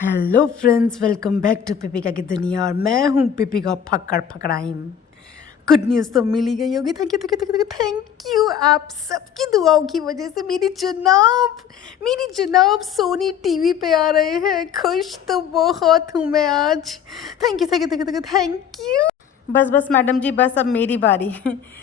Hello friends, welcome back to Pipika की दुनिया। और मैं हूँ पिपिका फक्कड़ फकड़ाइम। गुड न्यूज़ तो मिल ही गई होगी। थैंक यू आप सबकी दुआओं की वजह से मेरी जनाब सोनी टीवी पे आ रहे हैं। खुश तो बहुत हूँ मैं आज। Thank you. बस मैडम जी, बस अब मेरी बारी।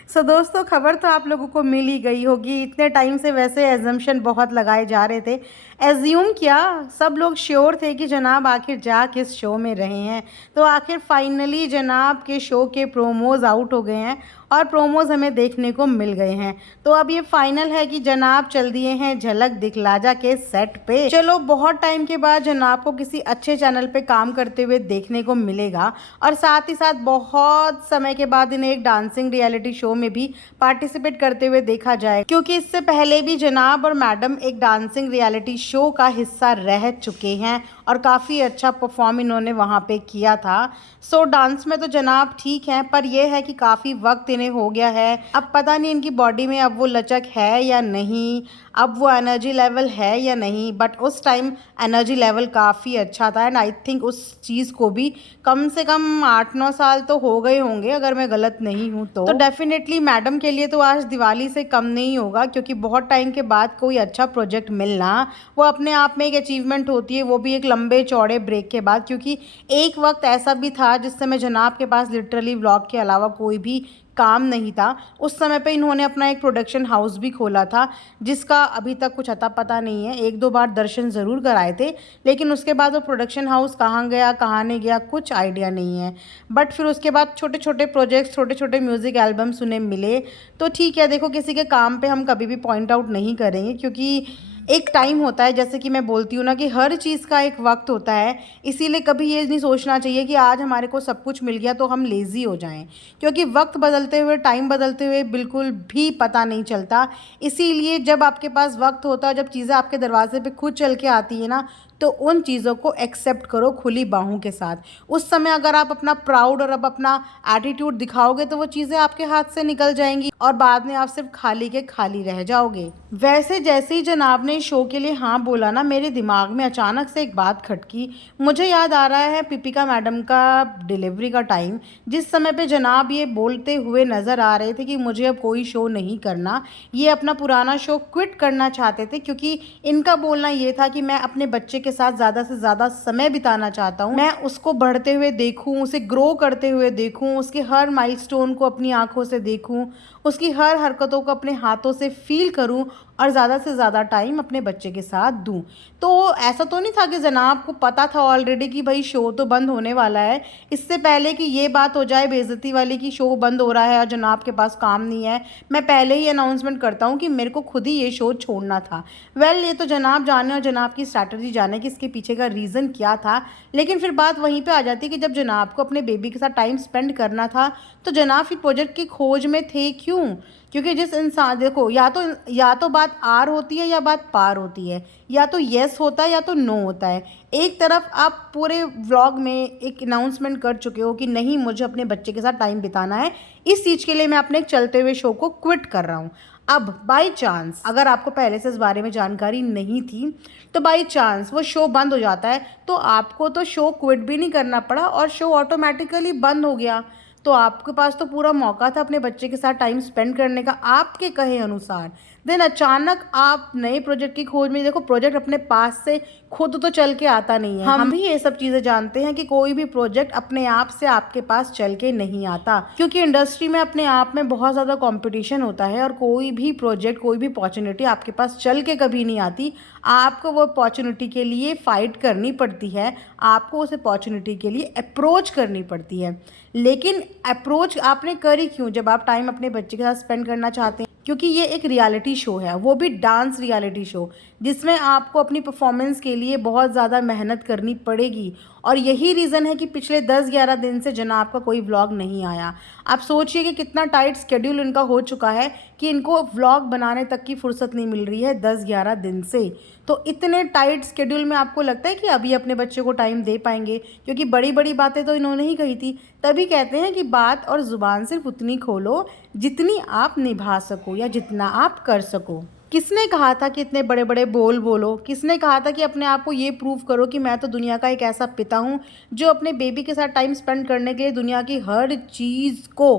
सो दोस्तों, खबर तो आप लोगों को मिल ही गई होगी। इतने टाइम से वैसे एजम्पशन बहुत लगाए जा रहे थे। एज्यूम किया, सब लोग श्योर थे कि जनाब आखिर जा किस शो में रहे हैं। तो आखिर फाइनली जनाब के शो के प्रोमोज आउट हो गए हैं और प्रोमोज हमें देखने को मिल गए हैं। तो अब ये फाइनल है कि जनाब चल दिए हैं झलक दिखलाजा के सेट पे। चलो, बहुत टाइम के बाद जनाब को किसी अच्छे चैनल पे काम करते हुए देखने को मिलेगा और साथ ही साथ बहुत समय के बाद इन्हें एक डांसिंग रियलिटी शो में भी पार्टिसिपेट करते हुए देखा जाए, क्योंकि इससे पहले भी जनाब और मैडम एक डांसिंग रियलिटी शो का हिस्सा रह चुके हैं और काफ़ी अच्छा परफॉर्म इन्होंने वहाँ पे किया था। सो डांस में तो जनाब ठीक हैं, पर यह है कि काफ़ी वक्त इन्हें हो गया है। अब पता नहीं इनकी बॉडी में अब वो लचक है या नहीं, अब वो एनर्जी लेवल है या नहीं। बट उस टाइम एनर्जी लेवल काफ़ी अच्छा था एंड आई थिंक उस चीज़ को भी कम से कम 8-9 साल तो हो गए होंगे, अगर मैं गलत नहीं हूँ तो डेफिनेटली मैडम के लिए तो आज दिवाली से कम नहीं होगा, क्योंकि बहुत टाइम के बाद कोई अच्छा प्रोजेक्ट मिलना वो अपने आप में एक अचीवमेंट होती है, वो भी एक लंबे चौड़े ब्रेक के बाद। क्योंकि एक वक्त ऐसा भी था जिस समय जनाब के पास लिटरली व्लॉग के अलावा कोई भी काम नहीं था। उस समय पे इन्होंने अपना एक प्रोडक्शन हाउस भी खोला था, जिसका अभी तक कुछ अता पता नहीं है। एक दो बार दर्शन ज़रूर कराए थे, लेकिन उसके बाद वो प्रोडक्शन हाउस कहाँ गया कहाँ नहीं गया कुछ आइडिया नहीं है। बट फिर उसके बाद छोटे छोटे प्रोजेक्ट्स, छोटे छोटे म्यूज़िक एल्बम्स उन्हें मिले। तो ठीक है, देखो, किसी के काम पे हम कभी भी पॉइंट आउट नहीं करेंगे, क्योंकि एक टाइम होता है, जैसे कि मैं बोलती हूँ ना कि हर चीज़ का एक वक्त होता है। इसीलिए कभी ये नहीं सोचना चाहिए कि आज हमारे को सब कुछ मिल गया तो हम लेज़ी हो जाएं, क्योंकि वक्त बदलते हुए, टाइम बदलते हुए बिल्कुल भी पता नहीं चलता। इसीलिए जब आपके पास वक्त होता है, जब चीज़ें आपके दरवाजे पे खुद चल के आती है ना, तो उन चीज़ों को एक्सेप्ट करो खुली बाहों के साथ। उस समय अगर आप अपना प्राउड और अब अपना एटीट्यूड दिखाओगे तो वो चीज़ें आपके हाथ से निकल जाएंगी और बाद में आप सिर्फ खाली के खाली रह जाओगे। वैसे जैसे ही जनाब ने शो के लिए हाँ बोला ना, मेरे दिमाग में अचानक से एक बात खटकी। मुझे याद आ रहा है पिपिका मैडम का डिलीवरी का टाइम, जिस समय पे जनाब ये बोलते हुए नज़र आ रहे थे कि मुझे अब कोई शो नहीं करना, ये अपना पुराना शो क्विट करना चाहते थे। क्योंकि इनका बोलना ये था कि मैं अपने बच्चे के साथ ज़्यादा से ज़्यादा समय बिताना चाहता हूँ, मैं उसको बढ़ते हुए देखूँ, उसे ग्रो करते हुए देखूँ, उसके हर माइलस्टोन को अपनी आंखों से देखूँ, उसकी हर हरकतों को अपने हाथों से फील करूँ और ज़्यादा से ज़्यादा टाइम अपने बच्चे के साथ दूँ। तो ऐसा तो नहीं था कि जनाब को पता था ऑलरेडी कि भाई शो तो बंद होने वाला है। इससे पहले कि ये बात हो जाए बेइज्जती वाली कि शो बंद हो रहा है और जनाब के पास काम नहीं है, मैं पहले ही अनाउंसमेंट करता हूँ कि मेरे को खुद ही ये शो छोड़ना था। ये तो जनाब जाने और जनाब की स्ट्रैटेजी जाने कि इसके पीछे का रीज़न क्या था। लेकिन फिर बात वहीं पे आ जाती है कि जब जनाब को अपने बेबी के साथ टाइम स्पेंड करना था, तो जनाब फिर प्रोजेक्ट की खोज में थे क्यों? क्योंकि जिस इंसान, देखो, या तो बात आर होती है या बात पार होती है, या तो येस होता है या तो नो होता है। एक तरफ आप पूरे व्लॉग में एक अनाउंसमेंट कर चुके हो कि नहीं, मुझे अपने बच्चे के साथ टाइम बिताना है, इस चीज़ के लिए मैं अपने एक चलते हुए शो को क्विट कर रहा हूँ। अब बाई चांस, अगर आपको पहले से इस बारे में जानकारी नहीं थी, तो बाई चांस वो शो बंद हो जाता है, तो आपको तो शो क्विट भी नहीं करना पड़ा और शो ऑटोमेटिकली बंद हो गया। तो आपके पास तो पूरा मौका था अपने बच्चे के साथ टाइम स्पेंड करने का, आपके कहे अनुसार। देन अचानक आप नए प्रोजेक्ट की खोज में, देखो, प्रोजेक्ट अपने पास से खुद तो चल के आता नहीं है। हम भी ये सब चीज़ें जानते हैं कि कोई भी प्रोजेक्ट अपने आप से आपके पास चल के नहीं आता, क्योंकि इंडस्ट्री में अपने आप में बहुत ज़्यादा कंपटीशन होता है और कोई भी प्रोजेक्ट, कोई भी अपॉर्चुनिटी आपके पास चल के कभी नहीं आती। आपको वो अपॉर्चुनिटी के लिए फ़ाइट करनी पड़ती है, आपको उस अपॉर्चुनिटी के लिए अप्रोच करनी पड़ती है। लेकिन अप्रोच आपने करी क्यों, जब आप टाइम अपने बच्चे के साथ स्पेंड करना चाहते हैं? क्योंकि ये एक रियलिटी शो है, वो भी डांस रियलिटी शो, जिसमें आपको अपनी परफॉर्मेंस के लिए बहुत ज़्यादा मेहनत करनी पड़ेगी। और यही रीज़न है कि पिछले 10-11 दिन से जनाब का कोई व्लॉग नहीं आया। आप सोचिए कि कितना टाइट स्केड्यूल इनका हो चुका है कि इनको व्लॉग बनाने तक की फुर्सत नहीं मिल रही है 10-11 दिन से। तो इतने टाइट स्केड्यूल में आपको लगता है कि अभी अपने बच्चे को टाइम दे पाएंगे? क्योंकि बड़ी बड़ी बातें तो इन्होंने ही कही थी। तभी कहते हैं कि बात और ज़ुबान सिर्फ उतनी खोलो जितनी आप निभा सको या जितना आप कर सको। किसने कहा था कि इतने बड़े बड़े बोल बोलो? किसने कहा था कि अपने आप को ये प्रूव करो कि मैं तो दुनिया का एक ऐसा पिता हूँ जो अपने बेबी के साथ टाइम स्पेंड करने के लिए दुनिया की हर चीज़ को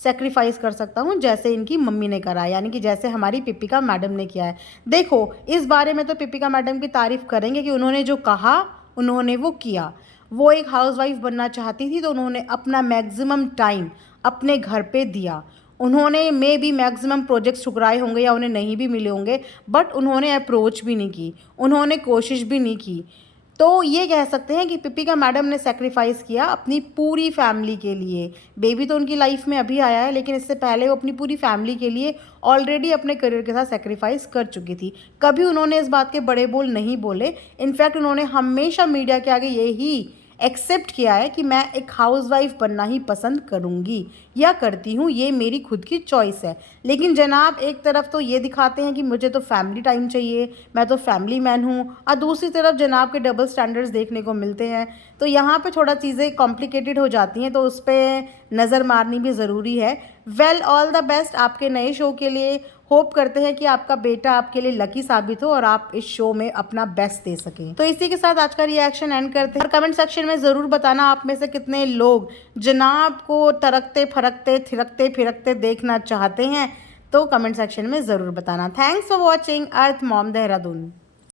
सेक्रीफाइस कर सकता हूँ, जैसे इनकी मम्मी ने करा, यानी कि जैसे हमारी पिपिका मैडम ने किया है। देखो, इस बारे में तो पिपिका मैडम की तारीफ़ करेंगे कि उन्होंने जो कहा उन्होंने वो किया। वो एक हाउसवाइफ बनना चाहती थी तो उन्होंने अपना मैक्सिमम टाइम अपने घर पे दिया। उन्होंने मे बी मैक्सिमम प्रोजेक्ट्स ठुकराए होंगे या उन्हें नहीं भी मिले होंगे, बट उन्होंने अप्रोच भी नहीं की, उन्होंने कोशिश भी नहीं की। तो ये कह सकते हैं कि पिपिका मैडम ने सैक्रिफाइस किया अपनी पूरी फैमिली के लिए। बेबी तो उनकी लाइफ में अभी आया है, लेकिन इससे पहले वो अपनी पूरी फैमिली के लिए ऑलरेडी अपने करियर के साथ सैक्रिफाइस कर चुकी थी। कभी उन्होंने इस बात के बड़े बोल नहीं बोले। इनफैक्ट उन्होंने हमेशा मीडिया के आगे यही एक्सेप्ट किया है कि मैं एक हाउसवाइफ बनना ही पसंद करूँगी या करती हूँ, ये मेरी खुद की चॉइस है। लेकिन जनाब एक तरफ तो ये दिखाते हैं कि मुझे तो फैमिली टाइम चाहिए, मैं तो फैमिली मैन हूँ, और दूसरी तरफ जनाब के डबल स्टैंडर्ड्स देखने को मिलते हैं। तो यहाँ पे थोड़ा चीज़ें कॉम्प्लिकेटेड हो जाती हैं, तो उस पर नज़र मारनी भी ज़रूरी है। वेल, ऑल द बेस्ट आपके नए शो के लिए। होप करते हैं कि आपका बेटा आपके लिए लकी साबित हो और आप इस शो में अपना बेस्ट दे सकें। तो इसी के साथ आज का रिएक्शन एंड करते हैं, और कमेंट सेक्शन में ज़रूर बताना आप में से कितने लोग जनाब को तरकते फरकते थिरकते फिरकते देखना चाहते हैं। तो कमेंट सेक्शन में ज़रूर बताना। Thanks for watching earth mom Dehradun.